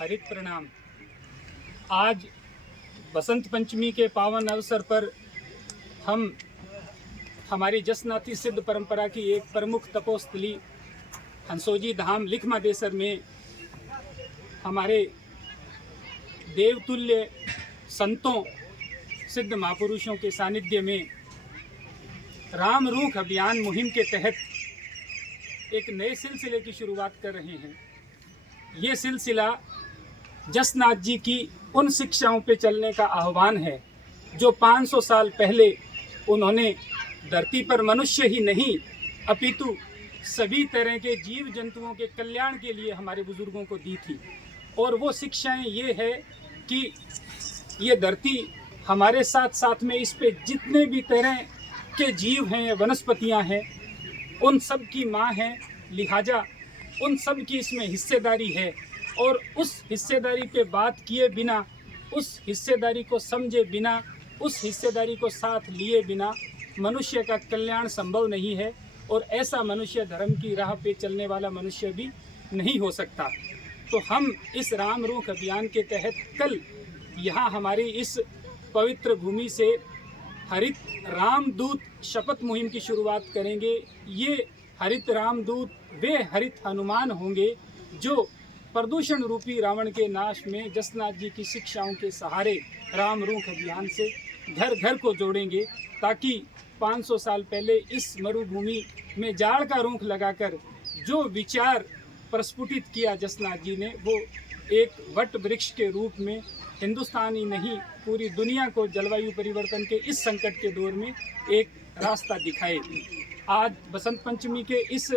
हरित प्रणाम। आज बसंत पंचमी के पावन अवसर पर हम हमारी जसनाती सिद्ध परंपरा की एक प्रमुख तपोस्थली हंसोजी धाम लिखमादेसर में हमारे देवतुल्य संतों सिद्ध महापुरुषों के सानिध्य में राम रूख अभियान मुहिम के तहत एक नए सिलसिले की शुरुआत कर रहे हैं। ये सिलसिला जसनाथ जी की उन शिक्षाओं पे चलने का आह्वान है जो 500 साल पहले उन्होंने धरती पर मनुष्य ही नहीं अपितु सभी तरह के जीव जंतुओं के कल्याण के लिए हमारे बुजुर्गों को दी थी। और वो शिक्षाएं ये है कि ये धरती हमारे साथ साथ में इस पे जितने भी तरह के जीव हैं या वनस्पतियां हैं उन सब की माँ है, लिहाजा उन सब की इसमें हिस्सेदारी है। और उस हिस्सेदारी पे बात किए बिना, उस हिस्सेदारी को समझे बिना, उस हिस्सेदारी को साथ लिए बिना मनुष्य का कल्याण संभव नहीं है। और ऐसा मनुष्य धर्म की राह पे चलने वाला मनुष्य भी नहीं हो सकता। तो हम इस राम रूख अभियान के तहत कल यहाँ हमारी इस पवित्र भूमि से हरित रामदूत शपथ मुहिम की शुरुआत करेंगे। ये हरित रामदूत वे हरित हनुमान होंगे जो प्रदूषण रूपी रावण के नाश में जसनाथ जी की शिक्षाओं के सहारे राम रूख अभियान से घर घर को जोड़ेंगे, ताकि 500 साल पहले इस मरुभूमि में जाड़ का रूख लगाकर जो विचार प्रस्फुटित किया जसनाथ जी ने, वो एक वट वृक्ष के रूप में हिंदुस्तान ही नहीं पूरी दुनिया को जलवायु परिवर्तन के इस संकट के दौर में एक रास्ता दिखाए। आज बसंत पंचमी के इस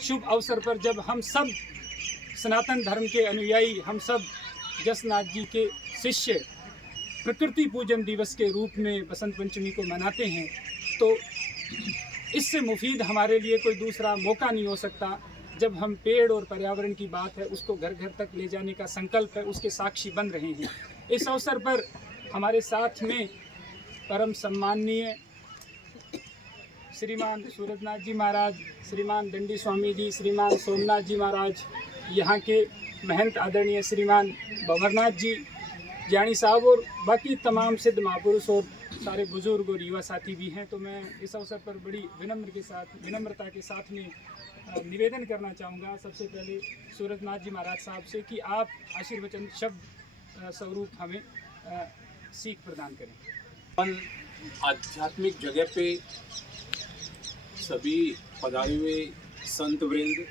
शुभ अवसर पर जब हम सब सनातन धर्म के अनुयायी, हम सब जसनाथ जी के शिष्य प्रकृति पूजन दिवस के रूप में बसंत पंचमी को मनाते हैं, तो इससे मुफीद हमारे लिए कोई दूसरा मौका नहीं हो सकता जब हम पेड़ और पर्यावरण की बात है उसको घर घर तक ले जाने का संकल्प है, उसके साक्षी बन रहे हैं। इस अवसर पर हमारे साथ में परम सम्माननीय श्रीमान सूरजनाथ जी महाराज, श्रीमान दंडी स्वामी जी, श्रीमान सोमनाथ जी महाराज, यहाँ के महंत आदरणीय श्रीमान भंवरनाथ जी ज्ञानी साहब और बाकी तमाम सिद्ध महापुरुष और सारे बुजुर्ग और युवा साथी भी हैं। तो मैं इस अवसर पर बड़ी विनम्रता के साथ में निवेदन करना चाहूँगा सबसे पहले सूरजनाथ जी महाराज साहब से कि आप आशीर्वचन शब्द स्वरूप हमें सीख प्रदान करें। आध्यात्मिक जगह पे सभी पधारे हुए संत वृंद,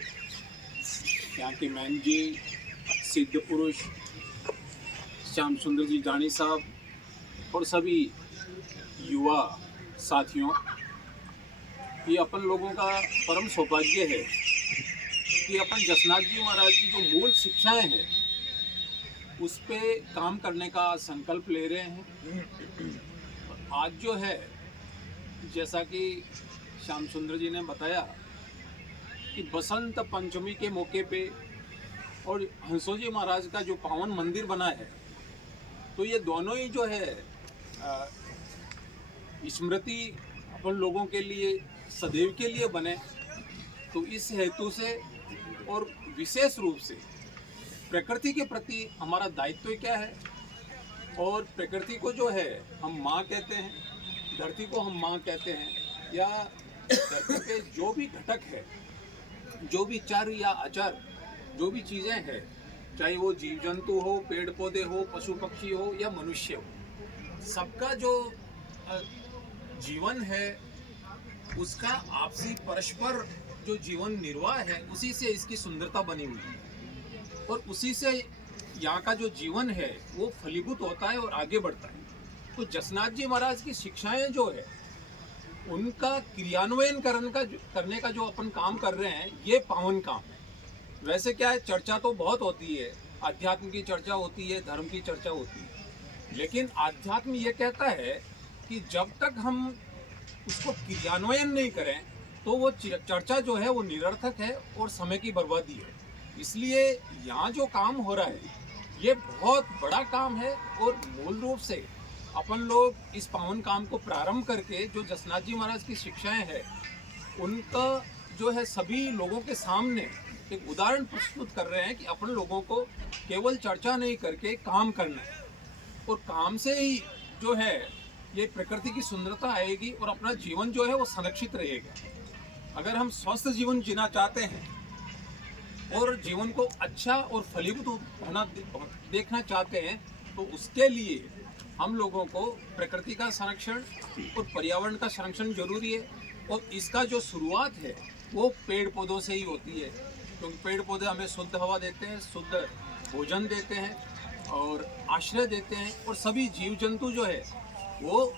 यहाँ के मैन जी, सिद्ध पुरुष श्याम सुंदर जी जानी साहब और सभी युवा साथियों, ये अपन लोगों का परम सौभाग्य है कि अपन जसनाथ जी महाराज की जो मूल शिक्षाएं हैं उस पे काम करने का संकल्प ले रहे हैं। आज जो है, जैसा कि श्याम सुंदर जी ने बताया कि बसंत पंचमी के मौके पे और हंसोजी महाराज का जो पावन मंदिर बना है, तो ये दोनों ही जो है स्मृति अपन लोगों के लिए सदैव के लिए बने। तो इस हेतु से और विशेष रूप से प्रकृति के प्रति हमारा दायित्व क्या है, और प्रकृति को जो है हम माँ कहते हैं, धरती को हम माँ कहते हैं, या धरती के जो भी घटक है, जो भी चर या अचर जो भी चीज़ें हैं, चाहे वो जीव जंतु हो, पेड़ पौधे हो, पशु पक्षी हो या मनुष्य हो, सबका जो जीवन है उसका आपसी परस्पर जो जीवन निर्वाह है उसी से इसकी सुंदरता बनी हुई है। और उसी से यहाँ का जो जीवन है वो फलीभूत होता है और आगे बढ़ता है। तो जसनाथ जी महाराज की शिक्षाएं जो है उनका क्रियान्वयन करने का जो अपन काम कर रहे हैं, ये पावन काम है। वैसे क्या है, चर्चा तो बहुत होती है, अध्यात्म की चर्चा होती है, धर्म की चर्चा होती है, लेकिन अध्यात्म ये कहता है कि जब तक हम उसको क्रियान्वयन नहीं करें तो वो चर्चा जो है वो निरर्थक है और समय की बर्बादी है। इसलिए यहाँ जो काम हो रहा है ये बहुत बड़ा काम है, और मूल रूप से अपन लोग इस पावन काम को प्रारंभ करके जो जसनाथ जी महाराज की शिक्षाएं हैं उनका जो है सभी लोगों के सामने एक उदाहरण प्रस्तुत कर रहे हैं कि अपन लोगों को केवल चर्चा नहीं करके काम करना है, और काम से ही जो है ये प्रकृति की सुंदरता आएगी और अपना जीवन जो है वो संरक्षित रहेगा। अगर हम स्वस्थ जीवन जीना चाहते हैं और जीवन को अच्छा और फलीभूत होना देखना चाहते हैं, तो उसके लिए हम लोगों को प्रकृति का संरक्षण और पर्यावरण का संरक्षण जरूरी है। और इसका जो शुरुआत है वो पेड़ पौधों से ही होती है, क्योंकि पेड़ पौधे हमें शुद्ध हवा देते हैं, शुद्ध भोजन देते हैं और आश्रय देते हैं, और सभी जीव जंतु जो है वो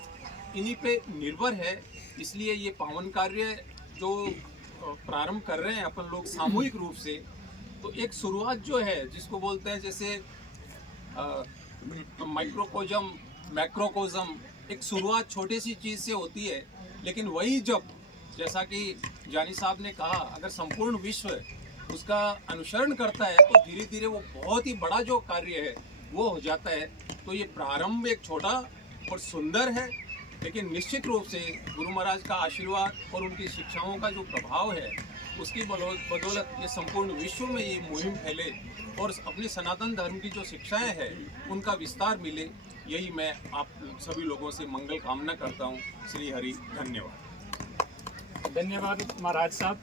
इन्हीं पे निर्भर है। इसलिए ये पावन कार्य जो प्रारंभ कर रहे हैं अपन लोग सामूहिक रूप से, तो एक शुरुआत जो है जिसको बोलते हैं जैसे माइक्रोकोजम मैक्रोकोजम, एक शुरुआत छोटी सी चीज़ से होती है, लेकिन वही जब जैसा कि जानी साहब ने कहा, अगर संपूर्ण विश्व उसका अनुसरण करता है तो धीरे धीरे वो बहुत ही बड़ा जो कार्य है वो हो जाता है। तो ये प्रारंभ एक छोटा और सुंदर है, लेकिन निश्चित रूप से गुरु महाराज का आशीर्वाद और उनकी शिक्षाओं का जो प्रभाव है उसकी बदौलत ये संपूर्ण विश्व में ये मुहिम फैले और अपनी सनातन धर्म की जो शिक्षाएं हैं उनका विस्तार मिले, यही मैं आप सभी लोगों से मंगल कामना करता हूँ। श्री हरि, धन्यवाद। धन्यवाद महाराज साहब।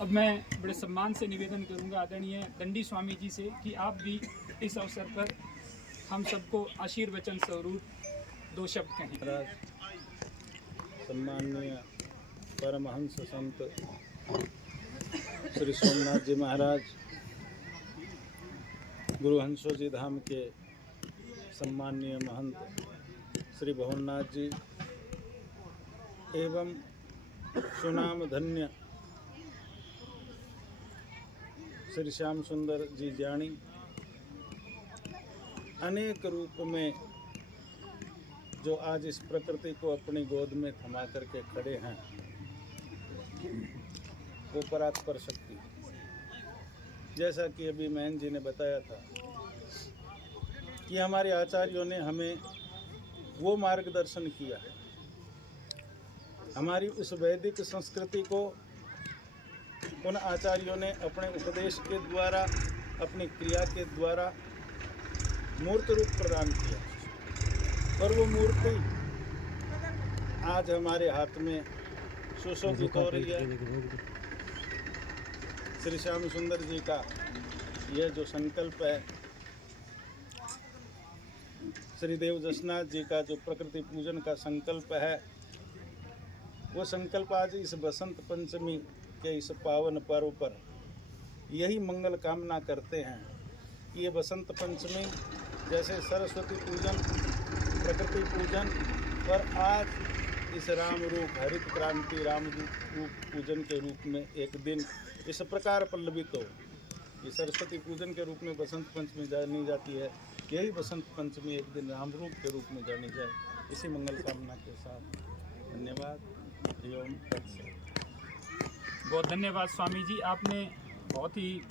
अब मैं बड़े सम्मान से निवेदन करूंगा आदरणीय दंडी स्वामी जी से कि आप भी इस अवसर पर हम सबको आशीर्वचन स्वरूप 2 शब्द कहें। महाराज, सम्माननीय परमहंस संत श्री सोमनाथ जी महाराज, गुरु हंसो जी धाम के सम्माननीय महंत श्री भवननाथ जी एवं सुनाम धन्य श्री श्याम सुंदर जी जानी, अनेक रूप में जो आज इस प्रकृति को अपनी गोद में थमा करके खड़े हैं, वो परात्पर शक्ति, जैसा कि अभी मैन जी ने बताया था कि हमारे आचार्यों ने हमें वो मार्गदर्शन किया है। हमारी उस वैदिक संस्कृति को उन आचार्यों ने अपने उपदेश के द्वारा, अपनी क्रिया के द्वारा मूर्त रूप प्रदान किया, और वो मूर्ति आज हमारे हाथ में सुशोभित हो रही है। श्री श्याम सुंदर जी का यह जो संकल्प है, श्री देव जसनाथ जी का जो प्रकृति पूजन का संकल्प है, वो संकल्प आज इस बसंत पंचमी के इस पावन पर्व पर यही मंगल कामना करते हैं कि ये बसंत पंचमी जैसे सरस्वती पूजन, प्रकृति पूजन, और आज इस राम रूप हरित क्रांति राम रूप पूजन के रूप में एक दिन इस प्रकार पल्लवित हो। ये सरस्वती पूजन के रूप में बसंत पंचमी जानी जाती है, यही बसंत पंचमी एक दिन राम रूप के रूप में जानी जाए, इसी मंगल कामना के साथ धन्यवाद। एवं बहुत धन्यवाद स्वामी जी, आपने बहुत ही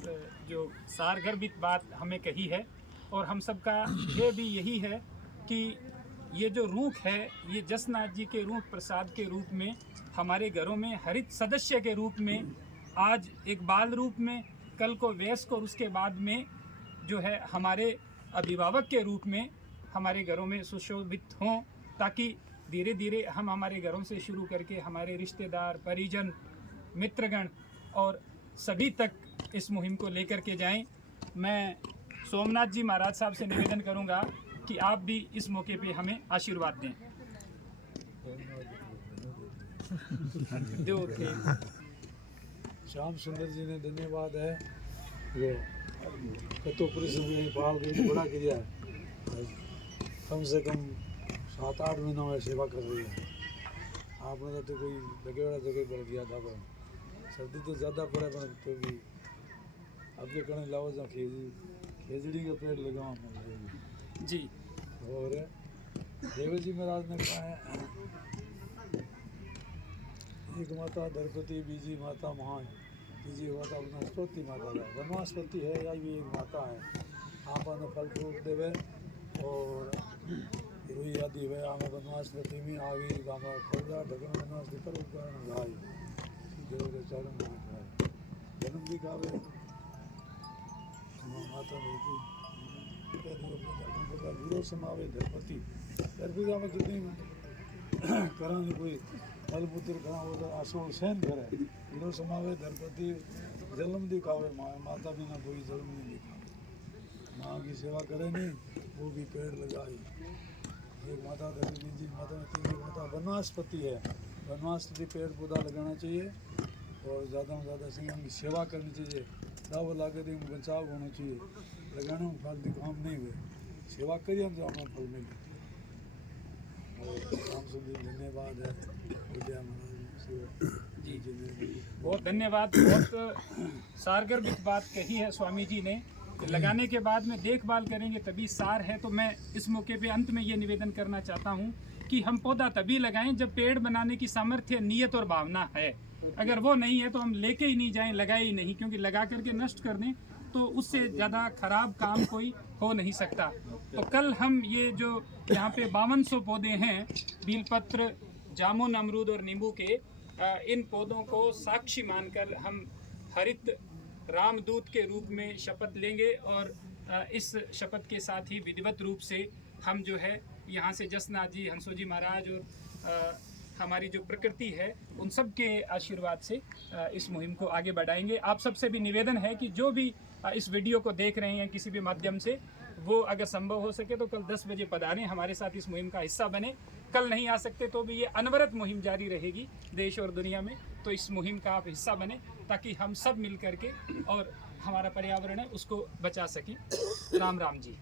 जो सारगर्भित बात हमें कही है, और हम सबका ध्येय भी यही है कि ये जो रूप है ये जसनाथ जी के रूप प्रसाद के रूप में हमारे घरों में हरित सदस्य के रूप में, आज एक बाल रूप में, कल को वयस्क, और उसके बाद में जो है हमारे अभिभावक के रूप में हमारे घरों में सुशोभित हों, ताकि धीरे धीरे हम हमारे घरों से शुरू करके हमारे रिश्तेदार, परिजन, मित्रगण और सभी तक इस मुहिम को लेकर के जाएं। मैं सोमनाथ जी महाराज साहब से निवेदन करूंगा कि आप भी इस मौके पे हमें आशीर्वाद दें। जो थे श्याम सुंदर जी ने धन्यवाद है, वो कतोपुरी से भाव बड़ा किया है, कम से कम 7-8 महीनों में सेवा कर रही है। आपने तो कोई जगह जगह पर गया था, पर सर्दी तो ज़्यादा पड़े, पर तो भी आपके कहीं लाओ जा खेजड़ी का पेड़ लगाओ जी। और देव जी महाराज ने कहा है, एक माता द्रौपदी, बीजी माता महान, तीजी माता वनस्पति माता है, वनस्पति है या भी एक माता है। आप फल फ्रूट देवे और रुई आदि हुए आम वनस्पति में आ गई गामा खोजा ढगन वनस्पति पर उपकरण गाय देव के चरण में जन्म भी गावे माता रहती वीरो समावे धरपति धरपति में कितनी कराने कोई बलपुत्र करा वो तो आसोड़ सहन करे वीरो समावे धरपति जन्म दिखावे माता बिना कोई जन्म नहीं दिखावे माँ की सेवा करे नहीं वो भी पेड़ लगाई एक माता धरती जी माता तीन माता वनवासपति है वनवासपति पेड़ पौधा लगाना चाहिए और ज़्यादा से ज़्यादा सिंह की सेवा करनी चाहिए दाव लागत में बचाव होना चाहिए लगाने में फालतू काम नहीं हुए सेवा करिए हम हमें फल मिले और काम सुधी धन्यवाद है विद्या महाराज जी बहुत धन्यवाद। बहुत सारगर्भित बात कही है स्वामी जी ने। लगाने के बाद में देखभाल करेंगे तभी सार है। तो मैं इस मौके पे अंत में ये निवेदन करना चाहता हूँ कि हम पौधा तभी लगाएं जब पेड़ बनाने की सामर्थ्य, नियत और भावना है। अगर वो नहीं है तो हम लेके ही नहीं जाएं, लगाए ही नहीं, क्योंकि लगा करके नष्ट कर दें तो उससे ज़्यादा खराब काम कोई हो नहीं सकता। तो कल हम ये जो यहाँ पे 5200 पौधे हैं बेलपत्र, जामुन, अमरूद और नींबू के, इन पौधों को साक्षी मानकर हम हरित रामदूत के रूप में शपथ लेंगे और इस शपथ के साथ ही विधिवत रूप से हम जो है यहाँ से जसनाथ जी, हंसो जी महाराज और हमारी जो प्रकृति है उन सब के आशीर्वाद से इस मुहिम को आगे बढ़ाएंगे। आप सबसे भी निवेदन है कि जो भी इस वीडियो को देख रहे हैं किसी भी माध्यम से, वो अगर संभव हो सके तो कल 10 बजे पधारें, हमारे साथ इस मुहिम का हिस्सा बने। कल नहीं आ सकते तो भी ये अनवरत मुहिम जारी रहेगी देश और दुनिया में, तो इस मुहिम का आप हिस्सा बने ताकि हम सब मिल करके और हमारा पर्यावरण है उसको बचा सकें। राम राम जी।